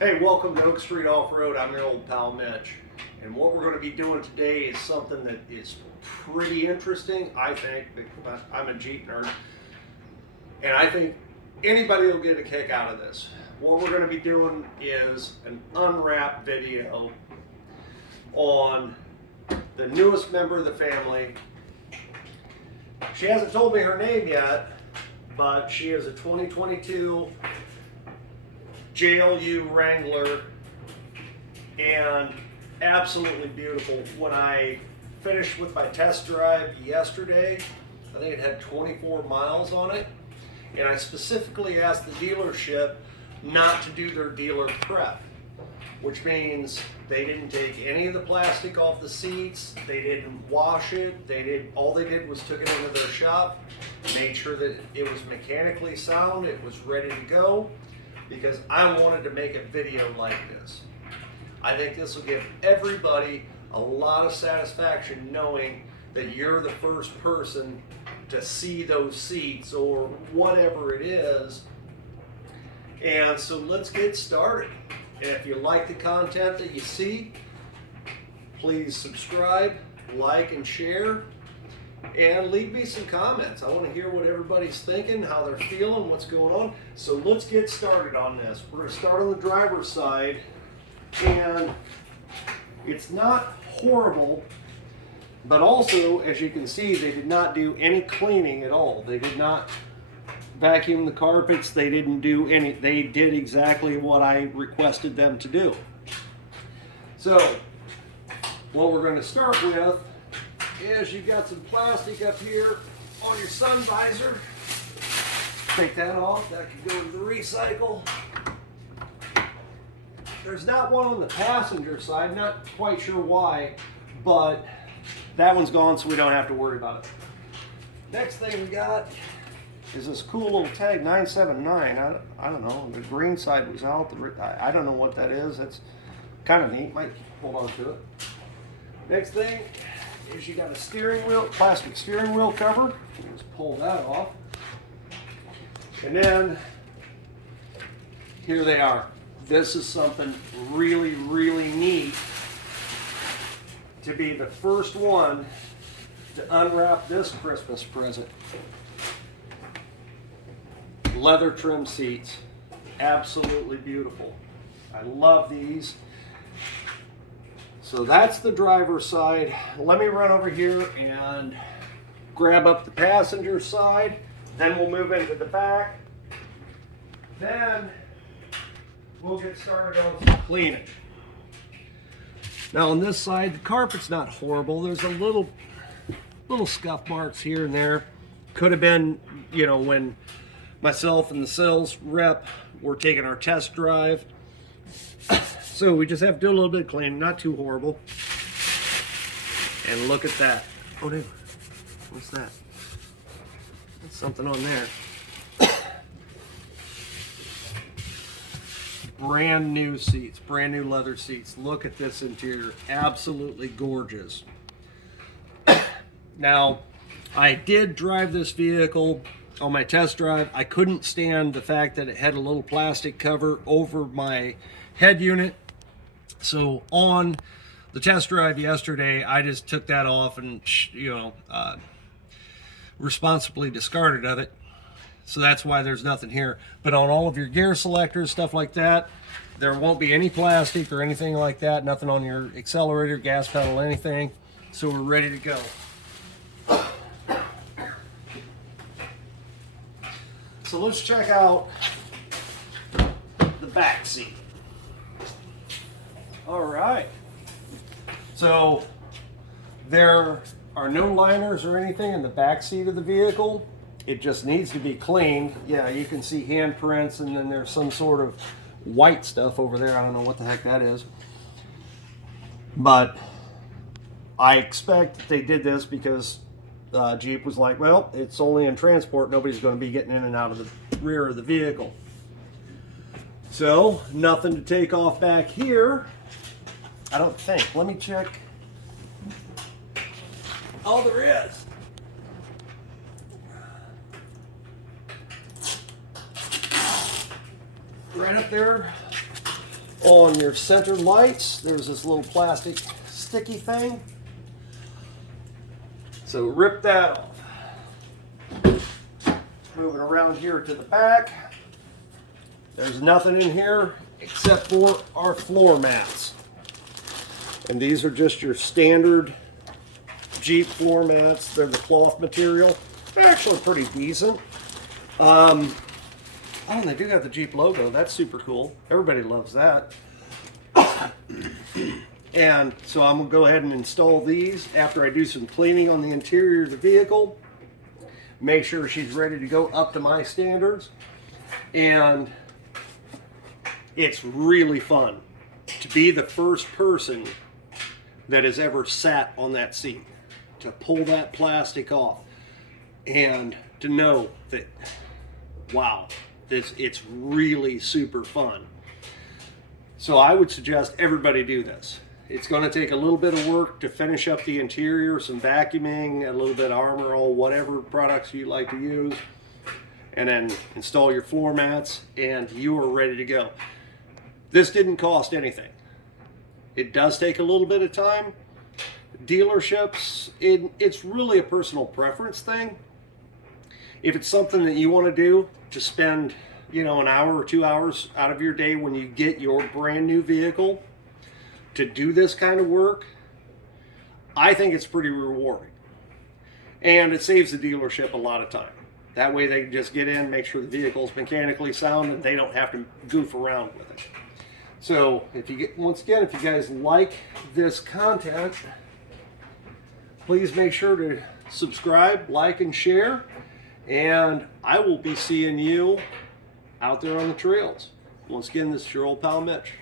Hey, welcome to Street Offroad. I'm your old pal Mitch. And what we're going to be doing today is something that is pretty interesting, I think. Because I'm a Jeep nerd. And I think anybody will get a kick out of this. What we're going to be doing is an unwrap video on the newest member of the family. She hasn't told me her name yet, but she is a 2022 JLU Wrangler and absolutely beautiful. When I finished with my test drive yesterday, I think it had 24 miles on it, and I specifically asked the dealership not to do their dealer prep, which means they didn't take any of the plastic off the seats, they didn't wash it, all they did was took it into their shop, made sure that it was mechanically sound, it was ready to go, because I wanted to make a video like this. I think this will give everybody a lot of satisfaction knowing that you're the first person to see those seats or whatever it is. And so let's get started. And if you like the content that you see, please subscribe, like, and share, and leave me some comments. I want to hear what everybody's thinking, how they're feeling, what's going on. So let's get started on this. We're going to start on the driver's side, and it's not horrible, but also, as you can see, they did not do any cleaning at all. They did not vacuum the carpets. They didn't do any. They did exactly what I requested them to do. So what we're going to start with is you've got some plastic up here on your sun visor. Take that off. That can go to the recycle. There's not one on the passenger side. Not quite sure why, but that one's gone, so we don't have to worry about it. Next thing we got is this cool little tag 979. I don't know. The green side was out. I don't know what that is. That's kind of neat. Might hold on to it. Next thing is you got a steering wheel, plastic steering wheel cover. Just pull that off. And then here they are. This is something really, really neat to be the first one to unwrap this Christmas present. Leather trim seats. Absolutely beautiful. I love these. So that's the driver's side. Let me run over here and grab up the passenger side. Then we'll move into the back. Then we'll get started on some cleaning. Now on this side, the carpet's not horrible. There's a little scuff marks here and there. Could have been, when myself and the sales rep were taking our test drive. So we just have to do a little bit of cleaning, not too horrible. And look at that. Oh, dude, what's that? There's something on there. Brand new seats, brand new leather seats. Look at this interior, absolutely gorgeous. Now, I did drive this vehicle on my test drive. I couldn't stand the fact that it had a little plastic cover over my head unit. So on the test drive yesterday, I just took that off and, responsibly discarded of it. So that's why there's nothing here. But on all of your gear selectors, stuff like that, there won't be any plastic or anything like that. Nothing on your accelerator, gas pedal, anything. So we're ready to go. So let's check out the back seat. All right. So there are no liners or anything in the back seat of the vehicle. It just needs to be cleaned. Yeah, you can see handprints, and then there's some sort of white stuff over there. I don't know what the heck that is. But I expect that they did this because Jeep was like, well, it's only in transport. Nobody's going to be getting in and out of the rear of the vehicle. So nothing to take off back here, I don't think. Let me check. Oh, there is. Right up there on your center lights, there's this little plastic sticky thing. So rip that off. Moving around here to the back. There's nothing in here except for our floor mats. And these are just your standard Jeep floor mats. They're the cloth material. They're actually pretty decent. Oh, and they do have the Jeep logo. That's super cool. Everybody loves that. And so I'm going to go ahead and install these after I do some cleaning on the interior of the vehicle. Make sure she's ready to go up to my standards. And it's really fun to be the first person that has ever sat on that seat, to pull that plastic off and to know that, wow, it's really super fun. So I would suggest everybody do this. It's going to take a little bit of work to finish up the interior, some vacuuming, a little bit of Armor All, whatever products you like to use, and then install your floor mats, and you are ready to go. This didn't cost anything. It does take a little bit of time. Dealerships, it's really a personal preference thing. If it's something that you want to do, to spend, an hour or 2 hours out of your day when you get your brand new vehicle to do this kind of work, I think it's pretty rewarding. And it saves the dealership a lot of time. That way they can just get in, make sure the vehicle's mechanically sound, and they don't have to goof around with it. So once again, if you guys like this content, please make sure to subscribe, like, and share. And I will be seeing you out there on the trails. Once again, this is your old pal Mitch.